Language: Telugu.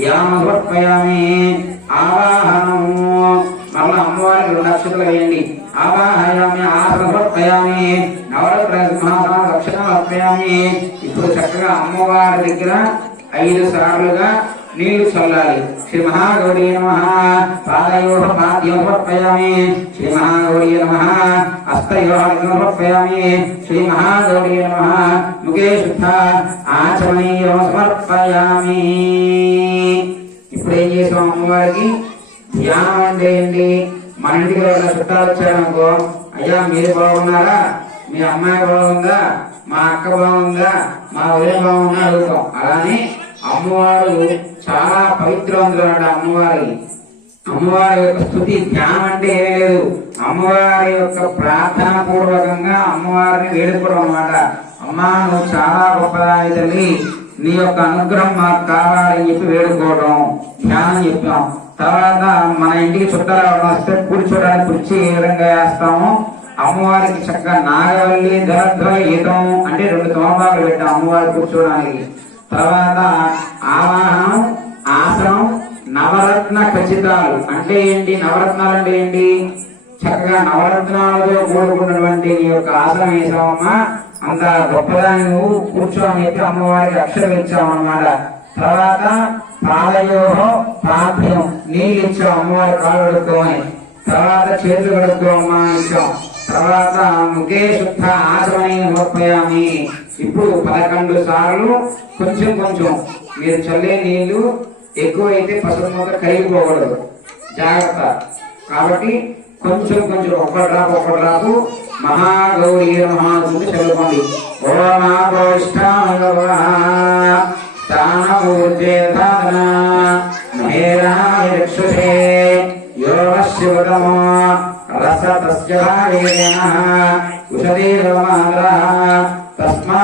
ధ్యానమర్పయామి ఆవాహనము మళ్ళా అమ్మవారికి 2 అక్షతలు వేయండి ఆవాహయామి ఆసనమర్పయామి నవరత్న సింహాసనం దక్షిణం అర్పయామి ఇప్పుడు చక్కగా అమ్మవారి దగ్గర 5 సార్లుగా నీళ్లు చల్లాలి శ్రీ మహాగౌరీ నమః పాదయోః పాద్యోః సమర్పయామి శ్రీ మహాగౌరీ నమః హస్తయోః సమర్పయామి శ్రీ మహాగౌరీ నమః ముఖే శుద్ధ ఆచమనీయం సమర్పయామి ఇప్పుడు ఏం చేసాం అమ్మవారికి ధ్యానం అంటేంటి మన ఇంటికి ఎవరైనా చుట్టాలు వచ్చారనుకో అయ్యా మీరు బాగున్నారా మీ అమ్మాయి బాగుందా మా అక్క బాగుందా మా వదిన బాగుందా అడుగుతాం అలానే అమ్మవారు చాలా పవిత్రవంతులు అమ్మవారి యొక్క స్తుతి ధ్యానం అంటే ఏమీ లేదు అమ్మవారి యొక్క ప్రార్థన పూర్వకంగా అమ్మవారిని వేడుకోవడం అన్నమాట అమ్మా నువ్వు చాలా గొప్పదాని తల్లి నీ యొక్క అనుగ్రహం మాకు కావాలని చెప్పి వేడుకోవడం ధ్యానం చెప్పాం తర్వాత మన ఇంటికి చుట్టాలు వస్తే కూర్చోడానికి కుర్చీ ఏ విధంగా వేస్తాము అమ్మవారికి చక్కగా నాగవల్లి దళధ్వజ ఈతం అంటే 2 తోమబాకులు పెట్టాం అమ్మవారికి కూర్చోడానికి తర్వాత ఆవాహనం ఆసనం నవరత్న ఖచ్చితాలు అంటే ఏంటి నవరత్నాలు అంటే ఏంటి చక్కగా నవరత్నాలతో కూడుకున్నటువంటి నీ యొక్క ఆసనం వేసావమ్మా అంత గొప్పదాన్ని నువ్వు కూర్చోని చెప్పి అమ్మవారికి అక్షరం ఇచ్చామన్నమాట తర్వాత పాదయోహో పాద్యం నీళ్ళు ఇచ్చాం అమ్మవారి కాళ్ళు కడుక్కోమని తర్వాత చేతులు కడుక్కోమా ఇచ్చాం తర్వాత ముఖే శుద్ధ ఆచమని సమర్పయామి ఇప్పుడు 11 సార్లు కొంచెం కొంచెం మీరు చల్లే నీళ్లు ఎక్కువైతే పసుపు మూత కరిగిపోకూడదు జాగ్రత్త కాబట్టి కొంచెం కొంచెం ఒక్క డ్రాపు మహాగౌరీ మహాదుని చదువుకోండి తస్మా